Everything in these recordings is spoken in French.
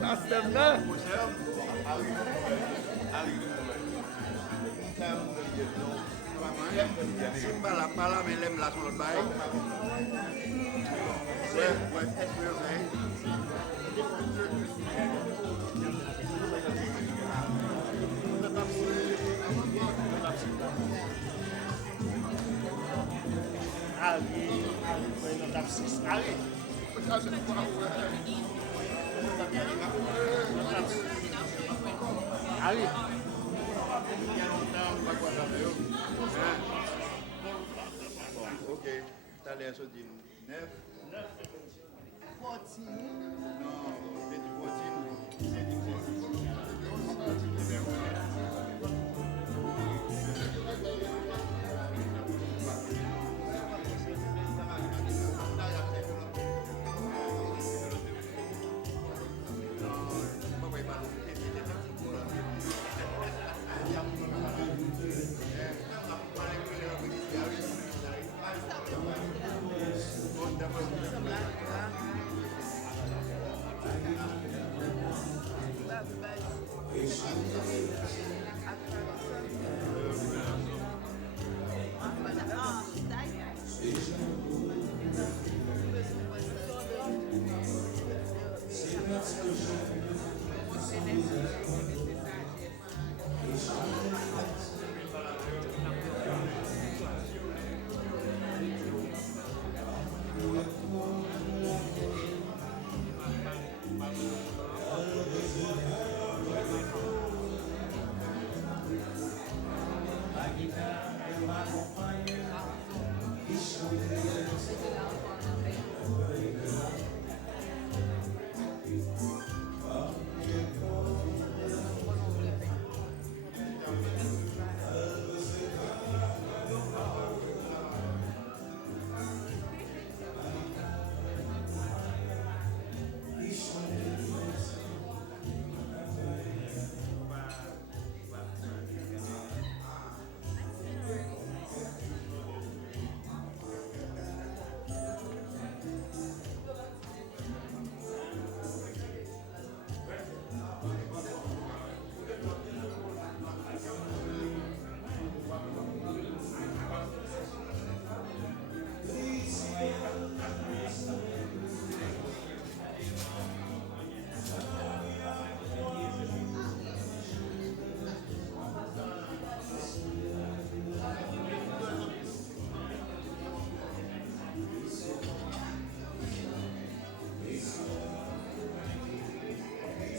Master na. Simba la pala mais l'aime la sur le bail. Ouais, Ali. Ok, t'as l'air de dire 9. 14. Non, j'ai dit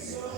Wow.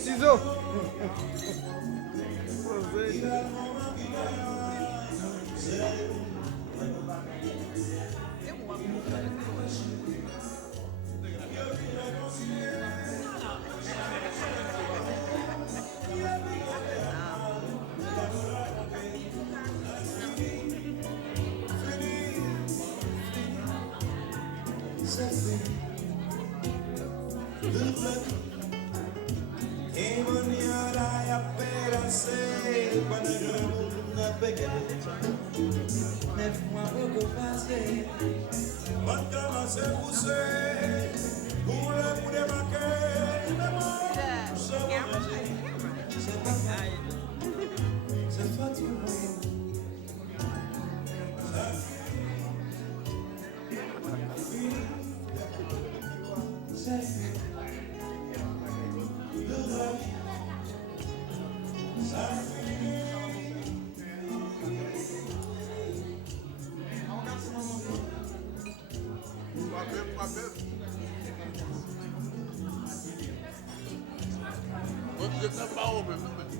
Ciseaux.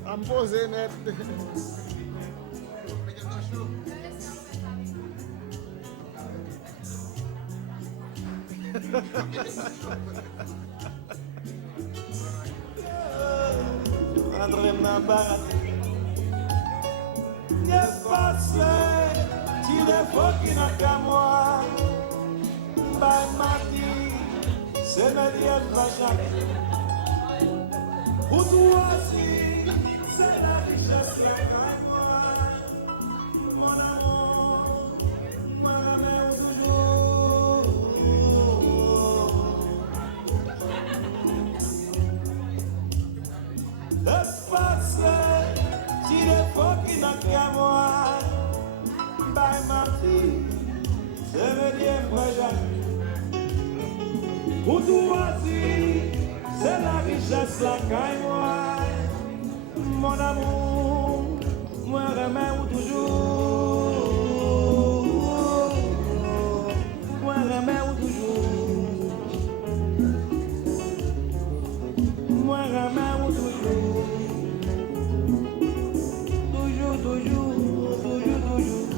I'm posing it. Andrem na barat. Ne passe, ti ne foki na kamwa. By mati, se me diel vajak. Utuasi, c'est la richesse la mon amour, moi la mère toujours. espace, si les fois qui n'a qu'à moi, by ma fille, ça veut dire moi jamais. Pour tout voici, c'est la richesse la caille moi, mon amour, moi remets ou toujours, moi remets ou toujours, moi remets ou toujours, toujours, toujours, toujours, toujours.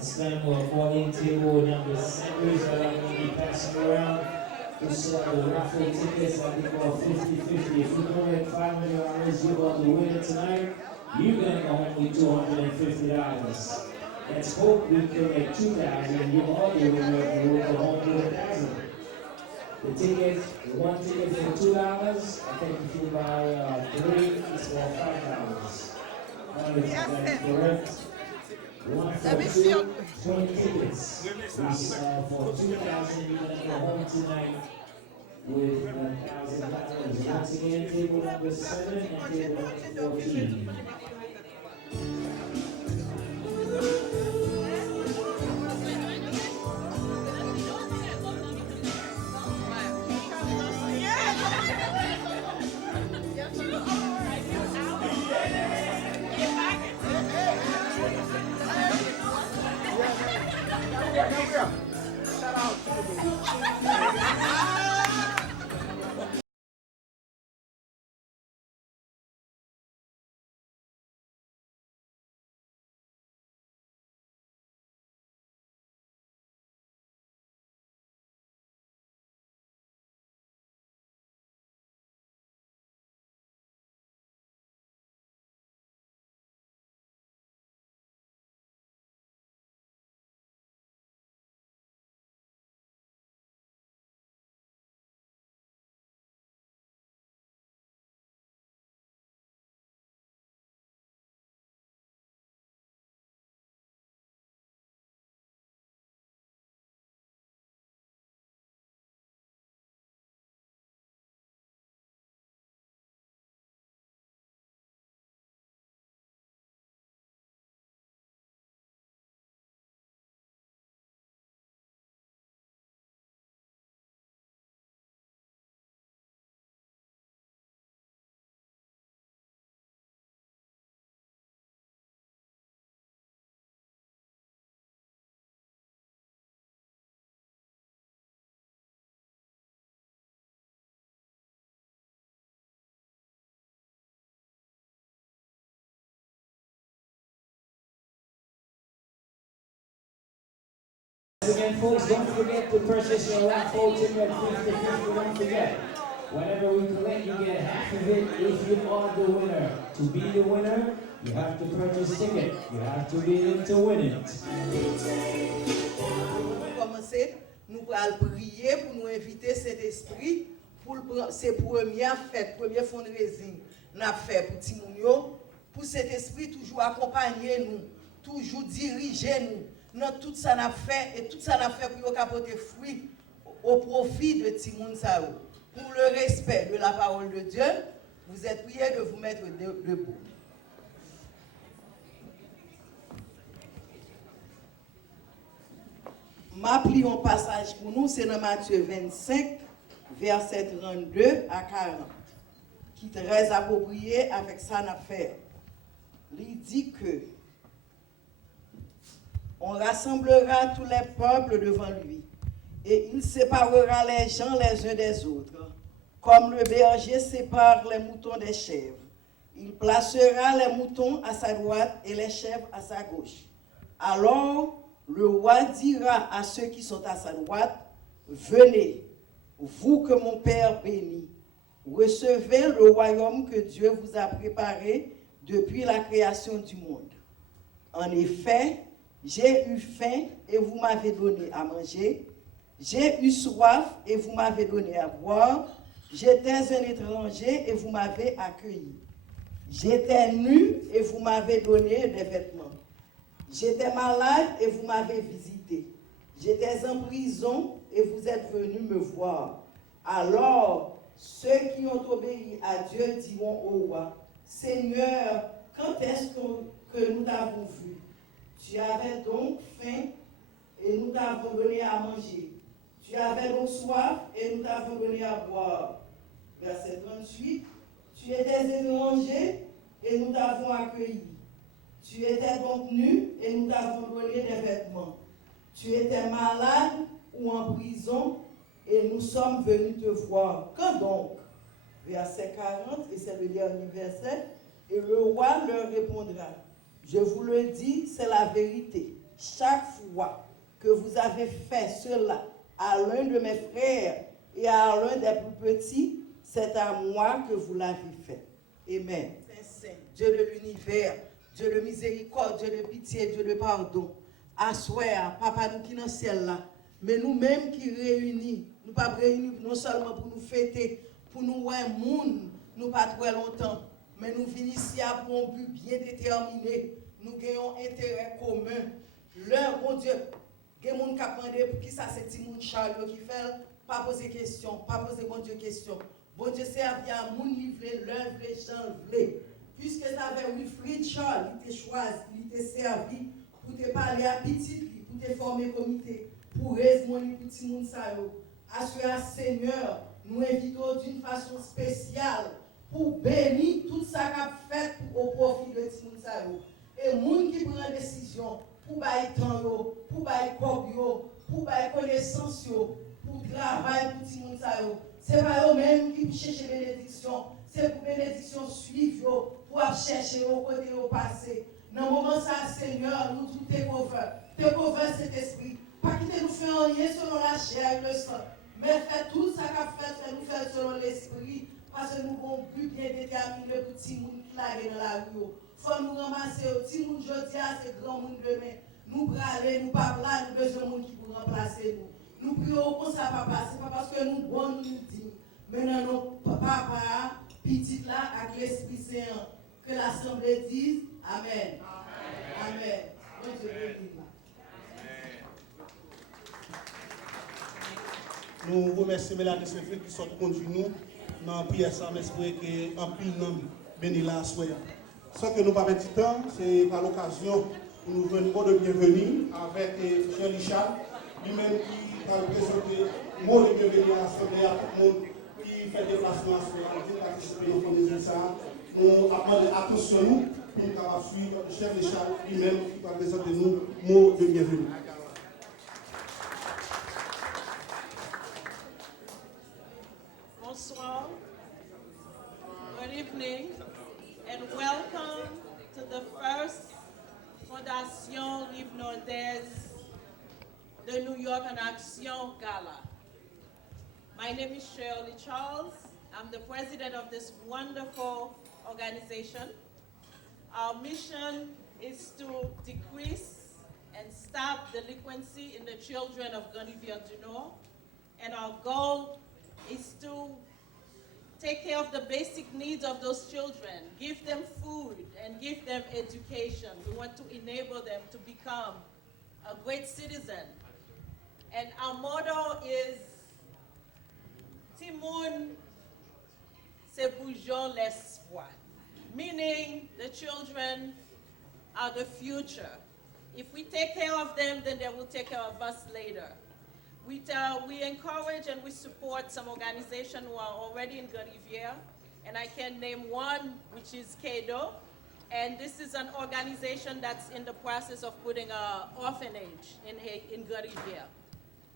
this time we're falling table number 7 that I'm going to be passing around. We saw the raffle tickets, I think about 50-50. If you don't get $500, you're about to win it tonight. You're going to go home with $250. Let's hope we collect 2,000 and you're all the winner and we'll go home with 1,000. The ticket, one ticket for $2. I think if you buy 3, it's for $5. That's correct. One for 2, 20 tickets. We sell for $2,000. You're gonna go home tonight with $1,000. Once again, table number 7 and table number 14. Again, folks, don't forget to purchase your raffle ticket 50-50. Don't forget. Whenever we collect, you get half of it if you are the winner. To be the winner, you have to purchase ticket. You have to be in to win it. Pour commencer, nous allons prier pour nous inviter cet esprit pour ces premières fêtes, premier fundraising n'a fait pour Timounio, pour cet esprit toujours accompagner nous, toujours diriger nous. Dans tout ça n'a fait et tout ça n'a fait pour apporter fruit au profit de Timoun Sao. Pour le respect de la parole de Dieu, vous êtes priés de vous mettre debout. Ma pli un passage pour nous, c'est dans Matthieu 25, verset 32 à 40, qui est très approprié avec ça n'a fait. Il dit que on rassemblera tous les peuples devant lui, et il séparera les gens les uns des autres, comme le berger sépare les moutons des chèvres. Il placera les moutons à sa droite et les chèvres à sa gauche. Alors, le roi dira à ceux qui sont à sa droite, venez, vous que mon Père bénit, recevez le royaume que Dieu vous a préparé depuis la création du monde. En effet, j'ai eu faim et vous m'avez donné à manger. J'ai eu soif et vous m'avez donné à boire. J'étais un étranger et vous m'avez accueilli. J'étais nu et vous m'avez donné des vêtements. J'étais malade et vous m'avez visité. J'étais en prison et vous êtes venus me voir. Alors, ceux qui ont obéi à Dieu diront au roi, Seigneur, quand est-ce que nous t'avons vu? Tu avais donc faim et nous t'avons donné à manger. Tu avais donc soif et nous t'avons donné à boire. Verset 38. Tu étais étranger et nous t'avons accueilli. Tu étais donc nu et nous t'avons donné des vêtements. Tu étais malade ou en prison et nous sommes venus te voir. Quand donc? Verset 40, et c'est le dernier verset. Et le roi leur répondra, je vous le dis, c'est la vérité. chaque fois que vous avez fait cela à l'un de mes frères et à l'un des plus petits, c'est à moi que vous l'avez fait. Amen. Saint, Dieu de l'univers, Dieu de miséricorde, Dieu de pitié, Dieu de pardon. Assoir, papa nous qui dans le ciel là, mais nous-mêmes qui réunis, nous pas réunis non seulement pour nous fêter, pour nous voir monde, nous pas très longtemps, mais nous venons ici pour un but bien déterminé. Nous gagnons intérêt commun. L'un, bon Dieu, il y a des gens qui demandent pour qui ça c'est Timoun Charles qui fait, pas poser question, pas poser bon Dieu question. Bon Dieu servi à moun livrer, l'un vle, Jean vle. Puisque ça avait Wilfrid Charles, il était choisi, il était servi pour te parler à petit, pour te former comité, pour raisonner pour Timoun Sayo. Assurer Seigneur, nous invitons d'une façon spéciale pour bénir tout ça qu'a fait au profit de Timoun Sayo. Et les gens qui prennent décision pour bailler temps, pour bailler corps, pour bailler connaissance, pour travailler pour Timoun Sayo. Ce n'est pas eux-mêmes qui cherchent bénédiction, c'est pour bénédiction suivre, pour chercher au côté au passé. Dans le moment ça, Seigneur, nous tout take over cet esprit. Pas quitter nous faire rien selon la chair et le sang, mais faire tout ça qu'a fait, nous faire selon l'esprit, parce que nous avons but bien déterminé pour Timoun qui l'a dans la rue. Il faut nous ramasser, Timoun jeudi à ces grands monde demain. Nous braler, nous pas là, nous besoin de monde qui pour remplacer nous. Nous prions comme ça, papa. Ce n'est pas parce que nous bon nous dit. Mais non, papa, petit là, avec l'Esprit Saint, que l'Assemblée dise Amen. Amen. Bon Dieu bénisse. Nous remercions Mélanie Saint-Philippe qui sont conduits nous dans la prière sans esprit que en pile nom béni la soya. Sans que nous pas perdre du temps, c'est par l'occasion où nous venons de bienvenue avec Jean Richard, lui-même qui a représenté le mot de bienvenue à l'Assemblée à tout le monde qui fait des déplacements à soya, qui participe au fond des ça. Nous appelons attention nous pour nous suivre le chef Richard lui-même qui va présenter nous le mot de bienvenue. Bonsoir, good evening, and welcome to the first Fondation Rive Nordaise de New York en Action Gala. My name is Shirley Charles. I'm the president of this wonderful organization. Our mission is to decrease and stop delinquency in the children of Gonivier-du-Nord, and our goal is to take care of the basic needs of those children, give them food and give them education. We want to enable them to become a great citizen. And our motto is Timoun c'est bougeons l'espoir, meaning the children are the future. If we take care of them, then they will take care of us later. We encourage and we support some organizations who are already in Garivière, and I can name one, which is CADO, and this is an organization that's in the process of putting an orphanage in Garivière.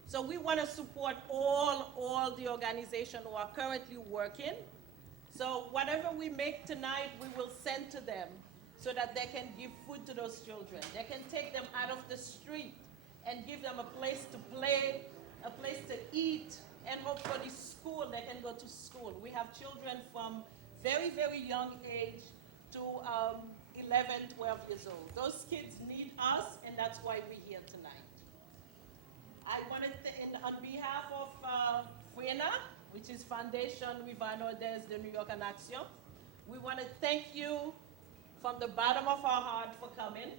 So we want to support all the organizations who are currently working. So whatever we make tonight, we will send to them so that they can give food to those children. They can take them out of the street and give them a place to play, a place to eat, and hopefully school, they can go to school. We have children from very, very young age to 11, 12 years old. Those kids need us, and that's why we're here tonight. I wanted to, on behalf of FRENA, which is Fondation Rive Nordaise de New York en Action, we want to thank you from the bottom of our heart for coming.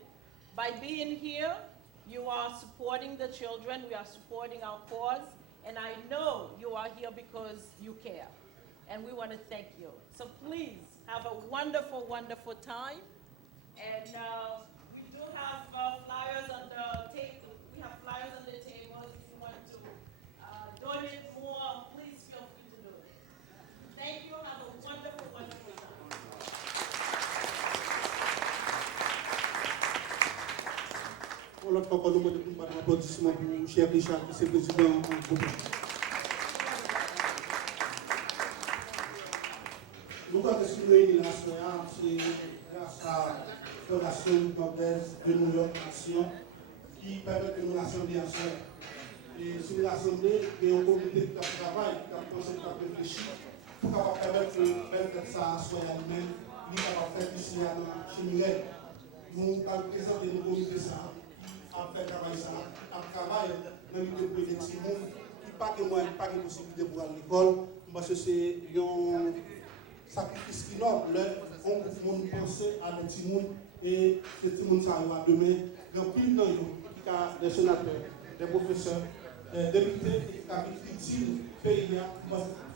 By being here, you are supporting the children, we are supporting our cause, and I know you are here because you care. And we want to thank you. So please have a wonderful, wonderful time. And we do have flyers on the table. We have flyers on the table. If you want to donate more, please feel free to do it. Thank you. Have a wonderful, wonderful time. Pour l'autre fois, nous avons un applaudissement pour le chef Richard, qui est le président en groupe. Nous avons décidé de la c'est grâce à la Fondation Nordaise de New York Action qui permettent de nous rassembler à soi. Et sur l'Assemblée, il y a un comité qui travaille, qui a pensé, qui a réfléchi, pour pouvoir permettre de ça à soi lui-même, lui qui va faire ici à Chimiret. Nous allons présenter le comité ça, qui a fait travail ça, qui a travaillé dans l'idée de petits monde, qui n'a pas que moi, pas de possibilité pour aller à l'école, parce que c'est un sacrifice énorme, on peut penser à les petits monde, et ces petits monde ça arrivera demain, il y a plus de des sénateurs, des professeurs, des députés qui sont utiles pays,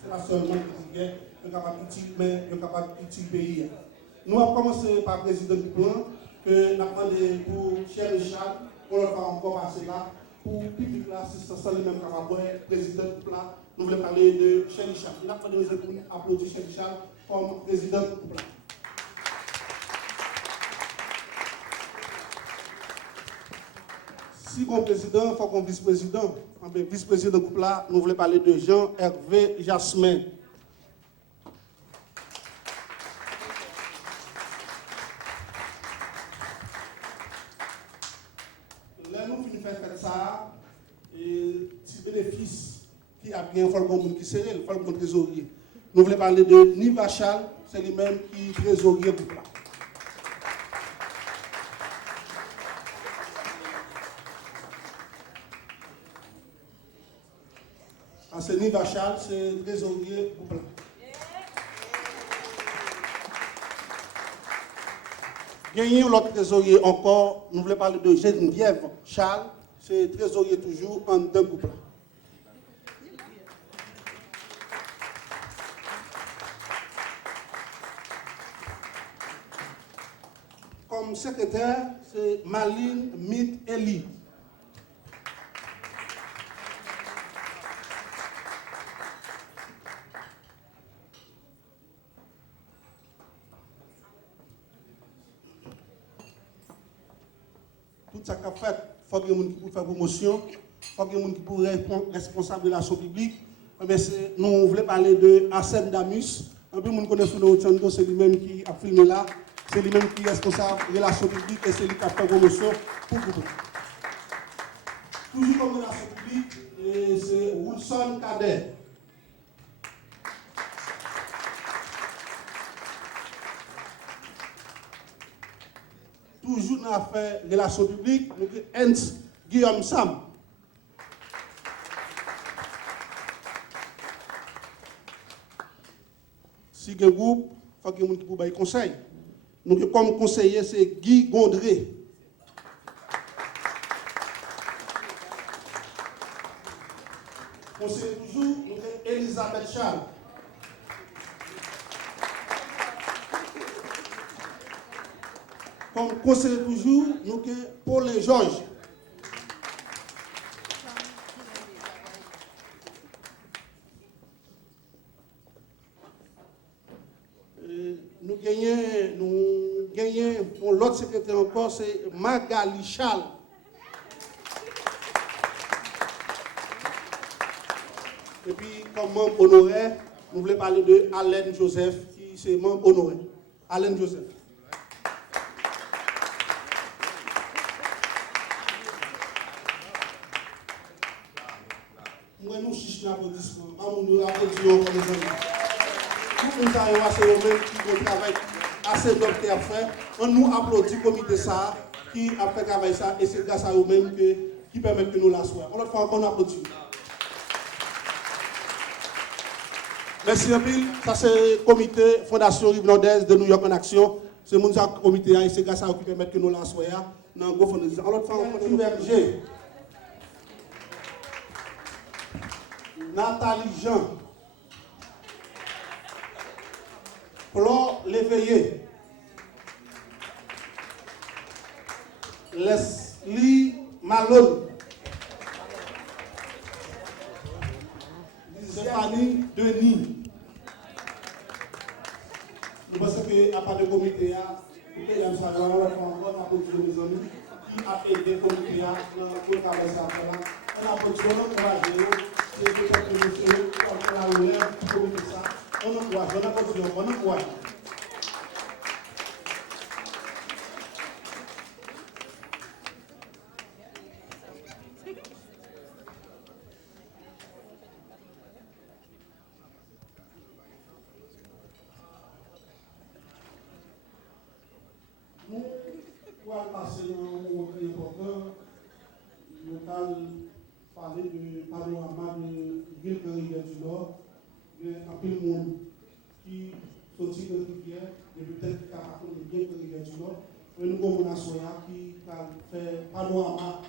c'est la seule monde qui est capable d'utile, mais il est capable d'utile pays. Nous avons commencé par le président du plan, que nous avons demandé pour Cher Richard, on va encore passer là, pour le public là, c'est le même capable, président du plan, nous voulons parler de Cher Richard. Il a fallu nous applaudir Cher Richard comme président du plan. Si on président, il faut qu'on vice-président. Vice-président du groupe là, nous voulons parler de Jean-Hervé Jasmin. Là, nous finissons faire ça, et petit bénéfice qui a bien fait le monde qui serré, il faut le trésorier. Nous voulons parler de Niva Charles, c'est lui-même qui est trésorier du groupe là. C'est Niva Charles, c'est trésorier pour plan. Gagné l'autre trésorier encore, nous voulons parler de Geneviève Charles, c'est trésorier toujours en deux groupes. Comme secrétaire, c'est Maline Mit Eli. Tout ça qu'a fait, il faut que les gens qui faire promotion, il faut que les gens qui pour responsable de l'action publique. Nous voulons parler de Arsène Damus. Un peu de gens connaissent le Haut-Tchando, c'est lui-même qui a filmé là. C'est lui-même qui est responsable de l'action publique et c'est lui qui a fait promotion pour le groupe. Toujours comme relation publique, c'est Wilson Cadet. Toujours dans l'affaire de relations publiques, nous avons Hans Guillaume Sam. Si il y a un groupe, il faut que les gens qui conseil. Nous, comme conseiller, c'est Guy Gondré. Conseiller toujours, nous avons Elisabeth Charles. Comme conseiller toujours, nous avons Paul et Georges. Nous gagnons pour l'autre secrétaire encore, c'est Magali Charles. Et puis, comme membre honoraire, nous voulons parler de Alain Joseph, qui est membre honoraire. Alain Joseph. Moi, nous cherchons l'applaudissement. Nous applaudissons pour les amis. Tout le monde c'est eux-mêmes qui travaillent assez noble qui a fait. On nous applaudit le comité ça, qui a fait travail ça, et c'est grâce à eux-mêmes qui permettent que nous la soyons. On leur fait encore un applaudissement. Merci un peu. Ça c'est le comité Fondation Rive Nord-Est de New York en action. C'est mon comité et c'est grâce à eux qui permettent que nous la soyons. Dans le gros fondation. On leur fait encore un berger. Nathalie Jean. Claude Léveillé. Leslie Malone. Stéphanie Denis. Nous pensons qu'à part de comité, il y a un qui a aidé le comité pour le travail. On a besoin d'encourager, c'est peut-être que monsieur, on a relève du comité ça. On encourage, on a besoin, on encourage. pour passer un moment très important, nous allons parler de panorama de ville de Rivière du Nord. Il y a un peu de monde qui sortit de Rivière, et peut-être qui a raconté bien de Rivière du Nord. Et nous avons un Soya qui a fait panorama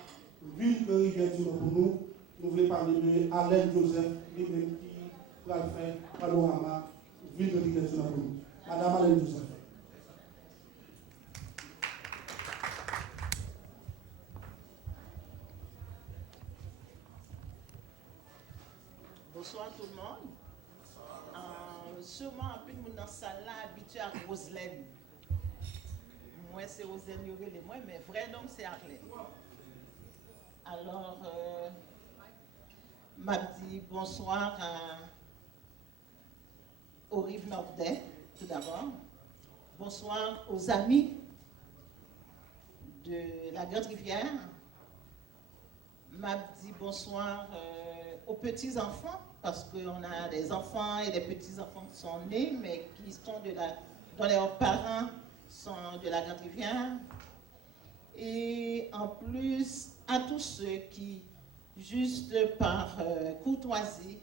ville de Rivière du Nord pour nous. Nous voulons parler de Alain Joseph, lui-même qui va faire panorama ville de Rivière du Nord pour nous. Madame Alain Joseph. Bonsoir tout le monde. Sûrement, un peu de monde dans la salle là habitué à Roselaine. Moi, c'est Roselaine Yorele, moi, mais vrai nom, c'est Arlène. Alors, m'a dit bonsoir aux rives nordais, tout d'abord. Bonsoir aux amis de la Grande Rivière. M'a dit bonsoir aux petits-enfants, parce qu'on a des enfants et des petits-enfants qui sont nés, mais qui sont dont leurs parents sont de la Grande Rivière. Et en plus, à tous ceux qui, juste par courtoisie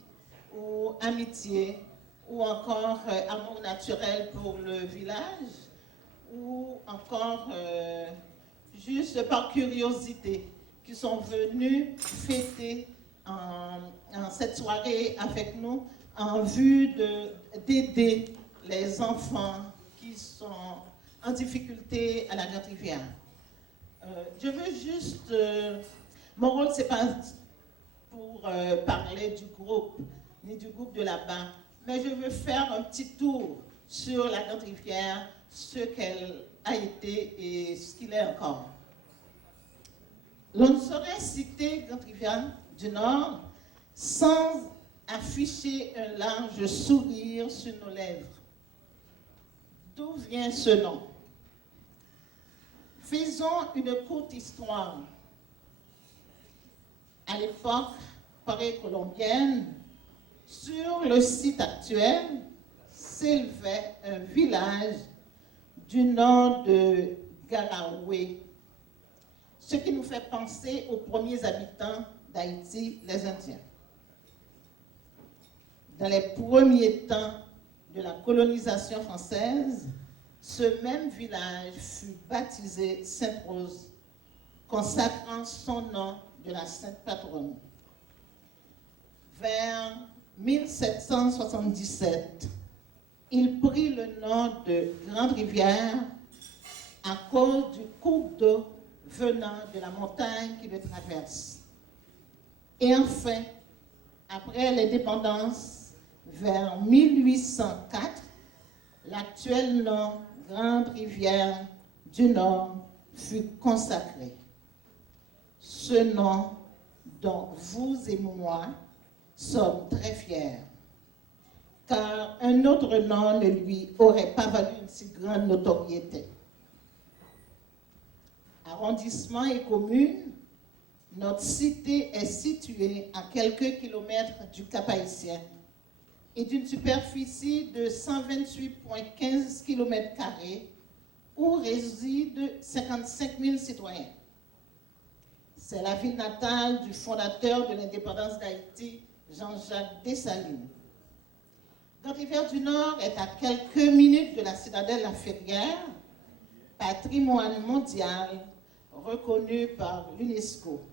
ou amitié, ou encore amour naturel pour le village, ou encore juste par curiosité, qui sont venus fêter en cette soirée avec nous en vue d'aider les enfants qui sont en difficulté à la Grande Rivière. Je veux juste... mon rôle, c'est pas pour parler du groupe, ni du groupe de là-bas, mais je veux faire un petit tour sur la Grande Rivière, ce qu'elle a été et ce qu'il est encore. L'on ne saurait citer Grande Rivière du Nord sans afficher un large sourire sur nos lèvres. D'où vient ce nom? Faisons une courte histoire. À l'époque précolombienne, sur le site actuel s'élevait un village du nom de Galaoué, ce qui nous fait penser aux premiers habitants d'Haïti, les Indiens. Dans les premiers temps de la colonisation française, ce même village fut baptisé Sainte-Rose, consacrant son nom de la sainte patronne. Vers 1777, il prit le nom de Grande Rivière à cause du cours d'eau venant de la montagne qui le traverse. Et enfin, après l'indépendance, vers 1804, l'actuel nom Grande Rivière du Nord fut consacré. Ce nom dont vous et moi sommes très fiers, car un autre nom ne lui aurait pas valu une si grande notoriété. Arrondissement et commune, notre cité est située à quelques kilomètres du Cap-Haïtien et d'une superficie de 128,15 km² où résident 55 000 citoyens. C'est la ville natale du fondateur de l'indépendance d'Haïti, Jean-Jacques Dessalines. Grande Rivière du Nord est à quelques minutes de la citadelle La Ferrière, patrimoine mondial reconnu par l'UNESCO.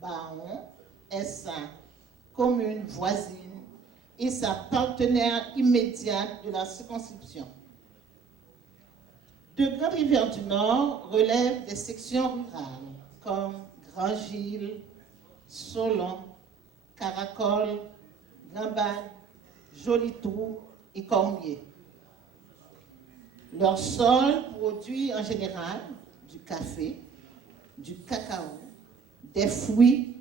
Baon est sa commune voisine et sa partenaire immédiate de la circonscription. De Grande Rivière du Nord relèvent des sections rurales comme Grand-Gilles, Solon, Caracol, Gambade, Jolitrou et Cormier. Leur sol produit en général du café, du cacao, des fruits,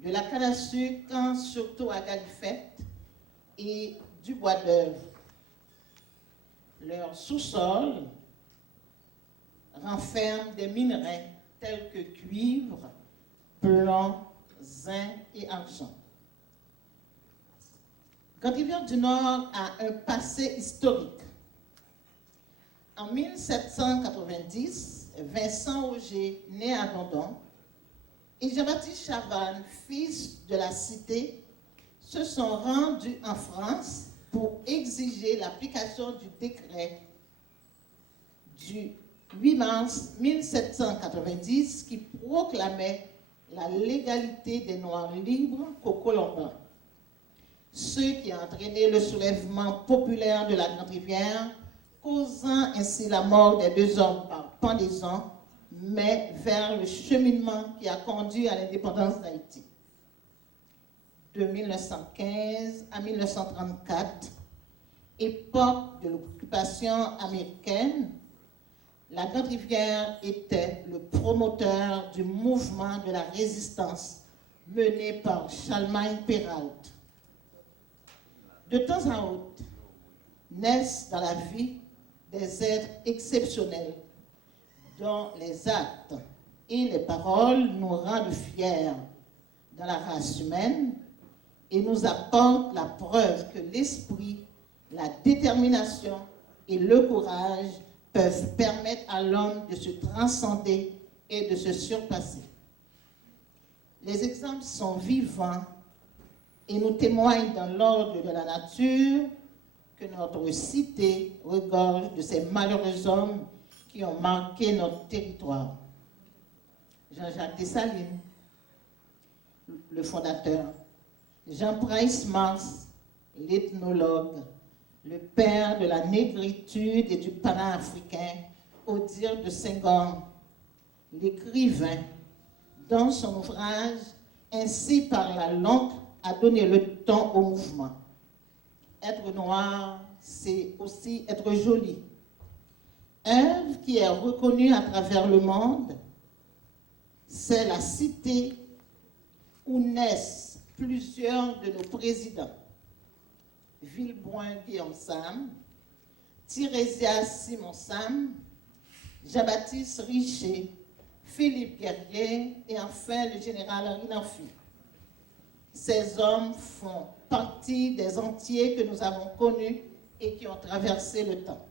de la canne à sucre, surtout à Galifette, et du bois d'œuvre. Leur sous-sol renferme des minerais tels que cuivre, plomb, zinc et argent. Grande Rivière du Nord a un passé historique. En 1790, Vincent Auger, né à London, et Jean-Baptiste Chavannes, fils de la cité, se sont rendus en France pour exiger l'application du décret du 8 mars 1790 qui proclamait la légalité des Noirs libres qu'aux Colombiens. Ce qui a entraîné le soulèvement populaire de la Grande Rivière, causant ainsi la mort des 2 hommes par pendaison, mais vers le cheminement qui a conduit à l'indépendance d'Haïti. De 1915 à 1934, époque de l'occupation américaine, la Grande Rivière était le promoteur du mouvement de la résistance mené par Charlemagne Péralte. De temps à autre, naissent dans la vie des êtres exceptionnels dont les actes et les paroles nous rendent fiers dans la race humaine et nous apportent la preuve que l'esprit, la détermination et le courage peuvent permettre à l'homme de se transcender et de se surpasser. Les exemples sont vivants et nous témoignent dans l'ordre de la nature que notre cité regorge de ces malheureux hommes qui ont marqué notre territoire. Jean-Jacques Dessalines, le fondateur, Jean-Price Mars, l'ethnologue, le père de la négritude et du panafricain, au dire de Senghor, l'écrivain, dans son ouvrage « Ainsi par la langue » a donné le ton au mouvement. Être noir, c'est aussi être joli. Œuvre qui est reconnue à travers le monde, c'est la cité où naissent plusieurs de nos présidents. Villeboin Guillaume Sam, Tirésia Simon Sam, Jean-Baptiste Richer, Philippe Guerrier et enfin le général Henri Namphy. Ces hommes font partie des entiers que nous avons connus et qui ont traversé le temps.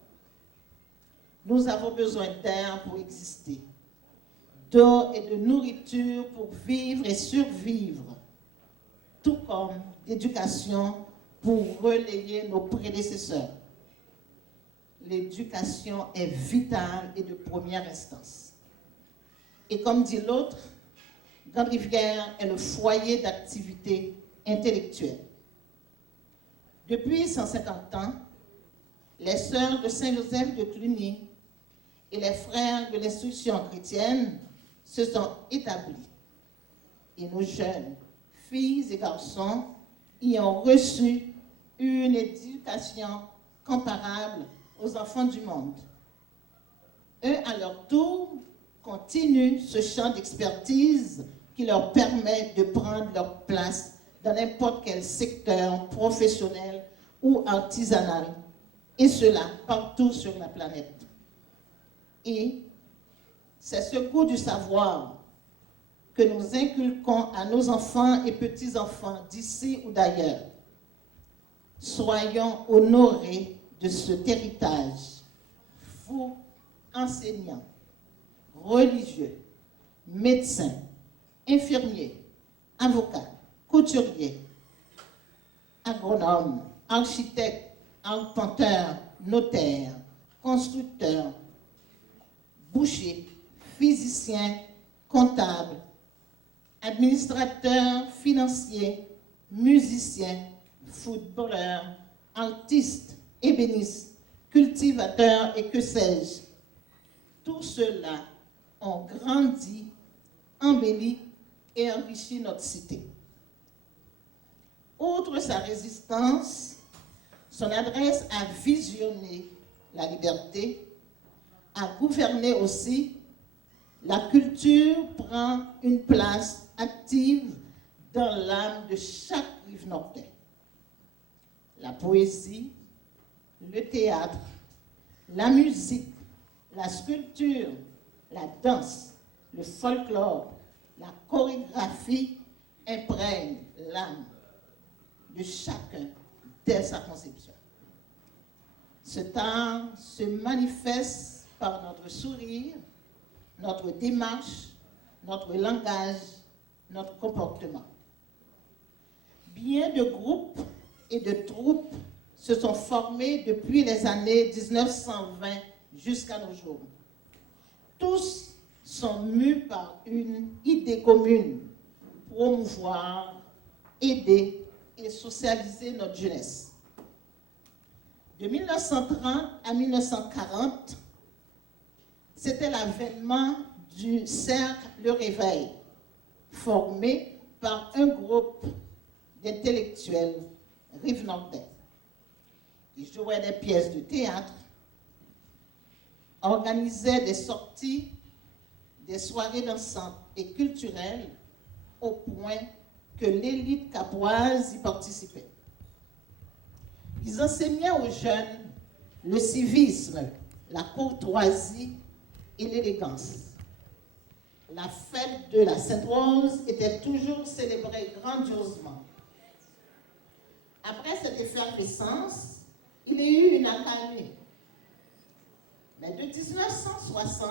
Nous avons besoin d'air pour exister, d'eau et de nourriture pour vivre et survivre, tout comme d'éducation pour relayer nos prédécesseurs. L'éducation est vitale et de première instance. Et comme dit l'autre, Grande Rivière est le foyer d'activité intellectuelle. Depuis 150 ans, les sœurs de Saint-Joseph de Cluny et les frères de l'instruction chrétienne se sont établis. Et nos jeunes, filles et garçons, y ont reçu une éducation comparable aux enfants du monde. Eux, à leur tour, continuent ce champ d'expertise qui leur permet de prendre leur place dans n'importe quel secteur professionnel ou artisanal, et cela partout sur la planète. Et c'est ce goût du savoir que nous inculquons à nos enfants et petits-enfants d'ici ou d'ailleurs. Soyons honorés de cet héritage, vous, enseignants, religieux, médecins, infirmiers, avocats, couturiers, agronomes, architectes, arpenteurs, notaires, constructeurs, bouchers, physiciens, comptables, administrateurs financiers, musiciens, footballeurs, artistes, ébénistes, cultivateurs et que sais-je. Tout cela ont grandi, embelli et enrichi notre cité. Outre sa résistance, son adresse à visionner la liberté, à gouverner aussi, la culture prend une place active dans l'âme de chaque rive nordais. La poésie, le théâtre, la musique, la sculpture, la danse, le folklore, la chorégraphie imprègnent l'âme de chacun dès sa conception. Cet art se manifeste par notre sourire, notre démarche, notre langage, notre comportement. Bien de groupes et de troupes se sont formés depuis les années 1920 jusqu'à nos jours. Tous sont mus par une idée commune, promouvoir, aider et socialiser notre jeunesse. De 1930 à 1940, c'était l'avènement du cercle Le Réveil, formé par un groupe d'intellectuels rive-nordais. Ils jouaient des pièces de théâtre, organisaient des sorties, des soirées dansantes et culturelles, au point que l'élite capoise y participait. Ils enseignaient aux jeunes le civisme, la courtoisie et l'élégance. La fête de la Sainte-Rose était toujours célébrée grandiosement. Après cette effervescence, il y a eu une accalmie. Mais de 1960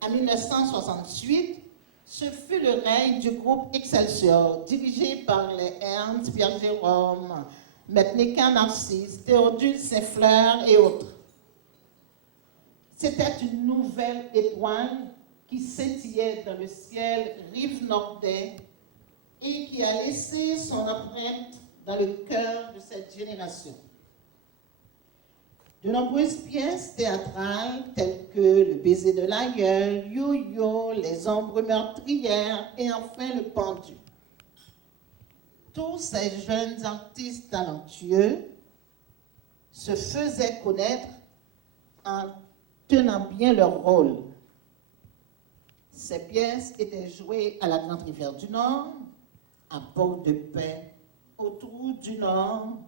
à 1968, ce fut le règne du groupe Excelsior, dirigé par les Ernst, Pierre Jérôme, Metnequin Narcisse, Théodule Saint-Fleur et autres. C'était une nouvelle étoile qui scintillait dans le ciel rive-nordais et qui a laissé son empreinte dans le cœur de cette génération. De nombreuses pièces théâtrales telles que Le baiser de l'aïeul, Yo-Yo, Les ombres meurtrières et enfin Le pendu. Tous ces jeunes artistes talentueux se faisaient connaître en tenant bien leur rôle. Ces pièces étaient jouées à la Grande Rivière du Nord, à Port-de-Paix, au Trou du Nord,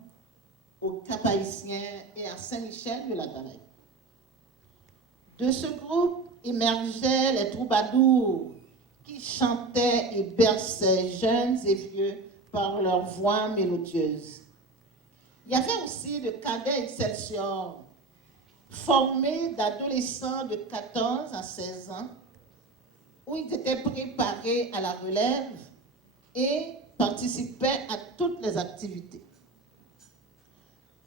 au Cap-Haïtien et à Saint-Michel de la Galaye. De ce groupe émergeaient les troubadours qui chantaient et berçaient jeunes et vieux par leur voix mélodieuse. Il y avait aussi le cadet Excelsior, formé d'adolescents de 14 à 16 ans, où ils étaient préparés à la relève et participaient à toutes les activités.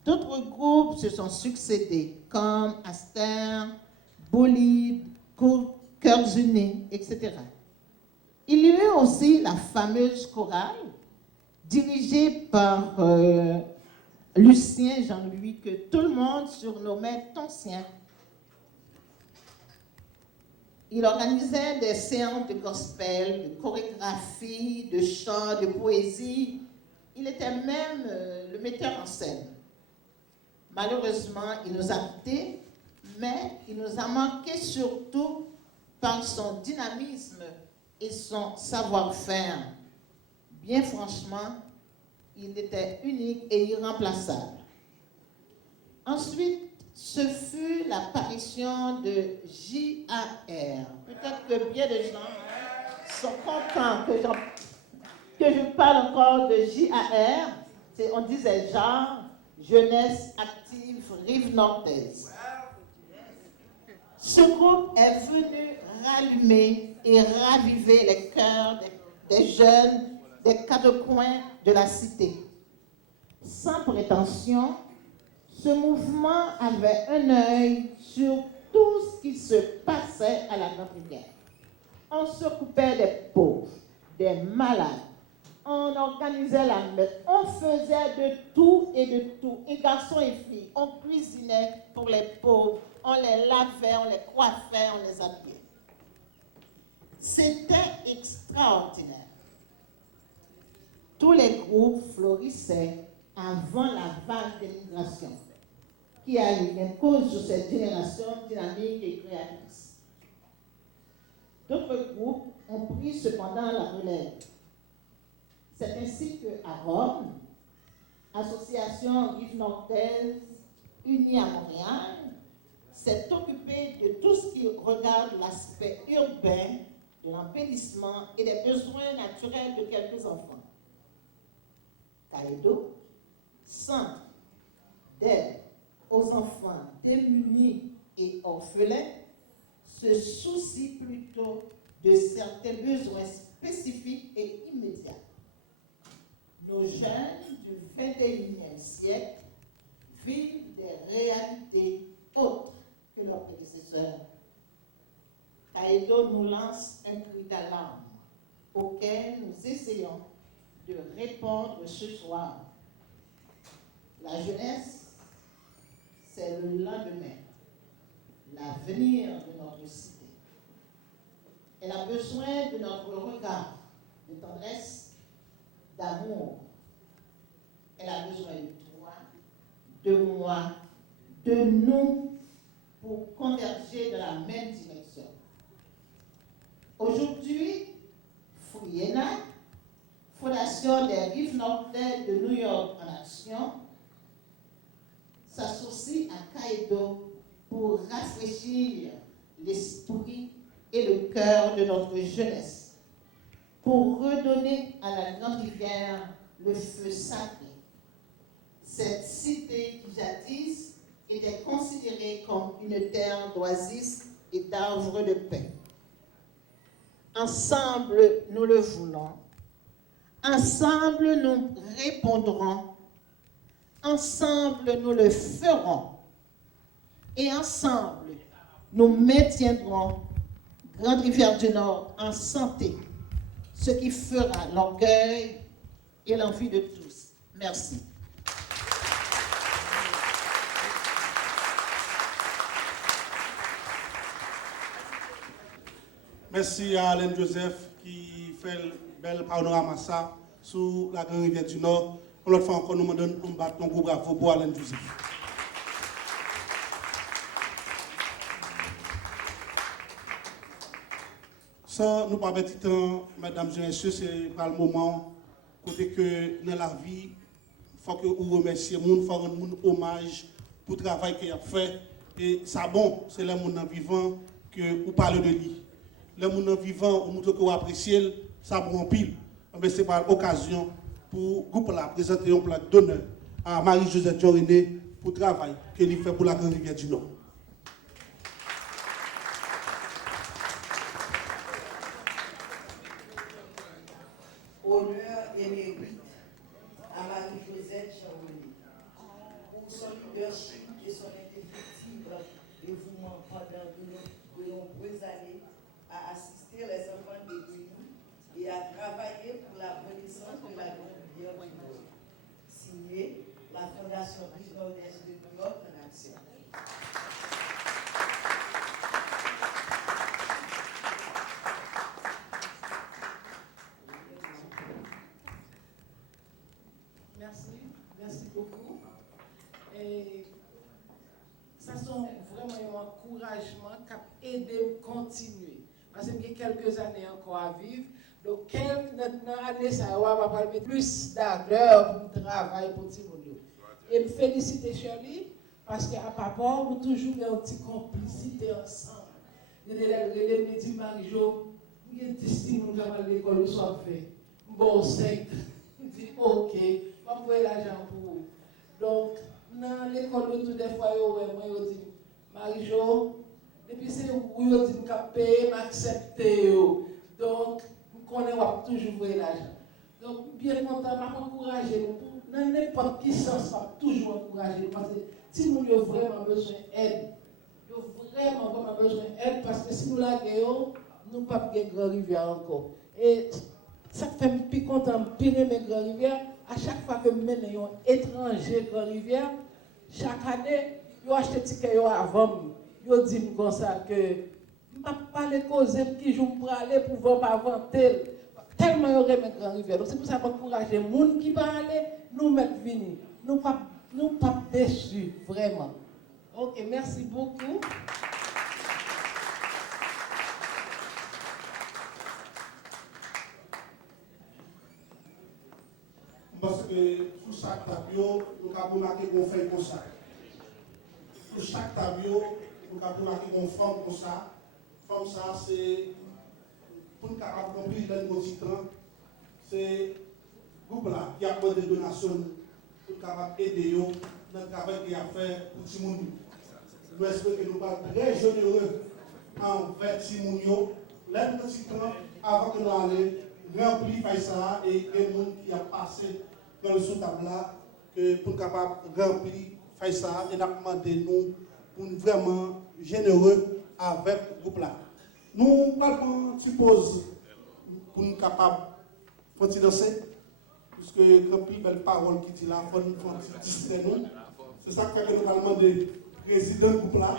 D'autres groupes se sont succédés, comme Aster, Bolide, Cœurs Unis, etc. Il y eut aussi la fameuse chorale, dirigée par Lucien Jean-Louis, que tout le monde surnommait Toncien. Il organisait des séances de gospel, de chorégraphie, de chant, de poésie. Il était même le metteur en scène. Malheureusement, il nous a quittés, mais il nous a manqué surtout par son dynamisme et son savoir-faire. Bien franchement, il était unique et irremplaçable. Ensuite, ce fut l'apparition de JAR. Peut-être que bien de gens sont contents que je parle encore de JAR. On disait genre Jeunesse Active Rive-Nordaise. Ce groupe est venu rallumer et raviver les cœurs des jeunes des quatre coins de la cité. Sans prétention, ce mouvement avait un œil sur tout ce qui se passait à la Grande Rivière. On s'occupait des pauvres, des malades, on organisait la messe, on faisait de tout, et garçons et filles, on cuisinait pour les pauvres, on les lavait, on les coiffait, on les habillait. C'était extraordinaire. Tous les groupes florissaient avant la vague d'immigration qui a eu une cause sur cette génération dynamique et créatrice. D'autres groupes ont pris cependant la relève. C'est ainsi qu'à Rome, Association Rive-Nordaise Unie à Montréal s'est occupée de tout ce qui regarde l'aspect urbain, de l'embellissement et des besoins naturels de quelques enfants. Caïdo, centre d'aide aux enfants démunis et orphelins, se soucie plutôt de certains besoins spécifiques et immédiats. Nos jeunes du XXIe siècle vivent des réalités autres que leurs prédécesseurs. Caïdo nous lance un cri d'alarme auquel nous essayons de répondre ce soir. La jeunesse, c'est le lendemain, l'avenir de notre cité. Elle a besoin de notre regard, de tendresse, d'amour. Elle a besoin de toi, de moi, de nous, pour converger dans la même direction. Aujourd'hui, FRIENA, Fondation des Rives Nord-Est de New York en action, s'associe à Caïdo pour rafraîchir l'esprit et le cœur de notre jeunesse, pour redonner à la Grande Rivière le feu sacré. Cette cité qui jadis était considérée comme une terre d'oasis et d'arbres de paix. Ensemble, nous le voulons. Ensemble, nous répondrons. Ensemble, nous le ferons. Et ensemble, nous maintiendrons Grande Rivière du Nord en santé, ce qui fera l'orgueil et l'envie de tous. Merci. Merci à Alain Joseph qui fait le bel panorama ça sur la Grande Rivière du Nord. L'autre fois encore, nous demandons un bâton pour bravo pour Alain Joseph. Sans nous pas mettre temps, mesdames et messieurs, c'est pas le moment. Côté que dans la vie, il faut que vous remerciez les gens, il faut rendre hommage pour le travail qu'il a fait. Et ça bon, c'est les gens vivants que vous parlez de lui. Les gens vivants, vous montrez que vous appréciez, ça bon pile. Mais c'est pas l'occasion pour le groupe là présenter une plaque d'honneur à Marie-Josette Joriné pour le travail qu'elle fait pour la Grande Rivière du Nord. Honneur et mérite à Marie-Josette Joriné pour son leadership et son indéfectible dévouement pendant de nombreuses années à assister les enfants des pays et à travailler pour la renaissance de la Grande Rivière du Nord. Signé la Fondation Rives Nord-Est de New York en action. Merci beaucoup. Et ça sont vraiment un encouragement qui a aidé à continuer. Parce qu'il y a quelques années encore à vivre. Donc, quelques années, ça va mettre plus d'ardeur pour travailler pour tout le monde. Et me féliciter Shirley, parce qu'à papa, nous toujours une petite complicité ensemble. Les dit Marie-Jo, il y a des petits gens qui vont à l'école, ils sont fait. Bon, 5. Il dit, ok, on va envoyer l'argent pour vous. Donc, dans l'école, tout des fois, moi, je dis, Marie-Jo, depuis c'est où je dis que je paye, m'accepter. Donc, nous connaissons toujours envoyer l'argent. Donc, bien content, je m'encourager. Dans n'importe quel sens, je toujours encourager. Parce que si nous avons vraiment besoin d'aide, nous avons vraiment besoin d'aide, parce que si nous la gagnons, nous ne pouvons pas gagner Grande Rivière encore. Et ça fait plus content, plus aimer Grande Rivière. À chaque fois que nous menons un étranger Grande Rivière, chaque année, ils achètent des tickets avant. Ils disent comme ça que je ne peux pas les causer qui jouent pour aller pour voir pas vanter. Tellement ils aiment Grande Rivière. Donc c'est pour ça qu'on encourage les gens qui vont aller, nous mettre venir. Nous ne sommes pas déçus, vraiment. Ok, merci beaucoup. Parce que pour chaque tableau, nous avons marqué qu'on fait comme ça. Pour chaque tableau, nous avons marqué qu'on forme comme ça. Comme ça, c'est pour nous capables de comprendre dans nos temps. C'est le groupe là qui a fait des donations pour nous capables d'aider dans le travail qu'il a fait pour tout le monde. Nous espérons que nous sommes très généreux envers Timounio, l'aide petit temps avant que nous allions remplir Faïsa et les gens qui ont passé dans le sous-table là, pour capable remplir Faïsa et nous demandé nous pour vraiment généreux avec le groupe là. Nous parlons, suppose, pour nous capables de danser, puisque quand il y a belle parole qui dit là, il faut distraire nous. C'est ça que nous parlons de président du groupe là,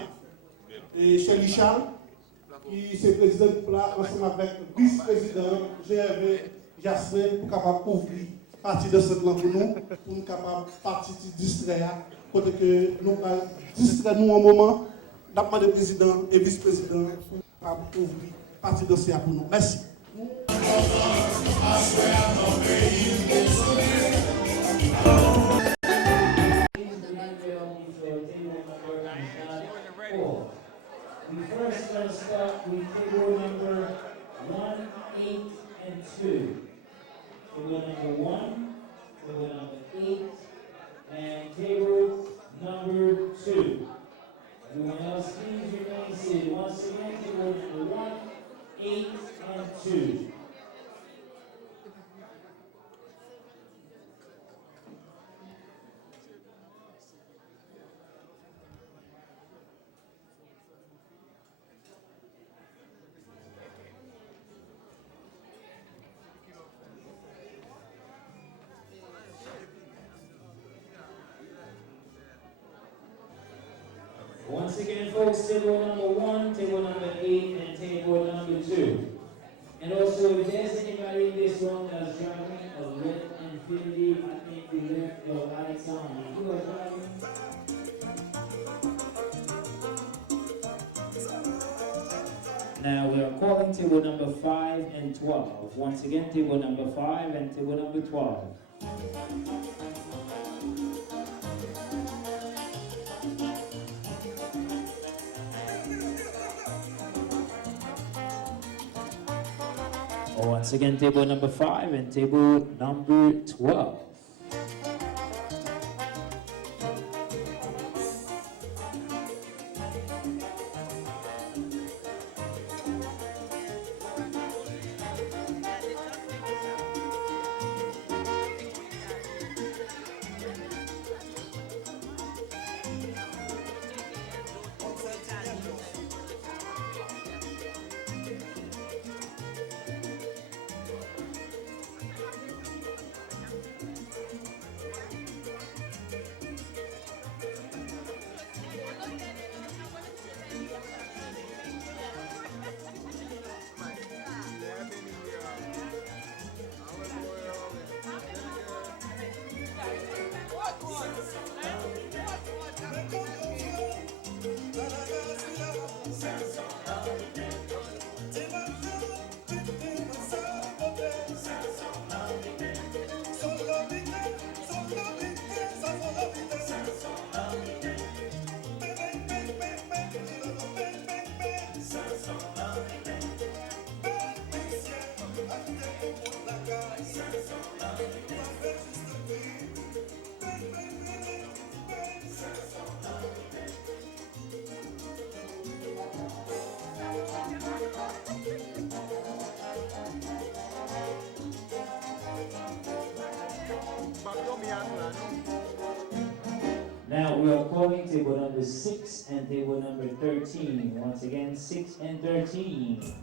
et Chéri Charles, qui est président du groupe là, ensemble avec le vice-président GRV Jasmin, pour capable ouvrir partie de cette langue pour nous capable partir distraire, pour que nous distraire nous un moment, d'après le président et vice-président, pour ouvrir partie de ce pour nous. Merci. We first going to start with table number 1, 8, and 2. Table number 1, table number 8, and table number 2. Everyone else, please remain seated. Once again, table number 1, 8, and 2. Once again, folks, table number 1, table number 8, and table number 2. And also, if there's anybody in this room that's driving a red Infiniti, I think you left your lights on. If you are driving, now we are calling table number 5 and 12. Once again, table number 5 and table number 12. Once again, table number 5 and table number 12. Now we are calling table number 6 and table number 13. Once again, 6 and 13.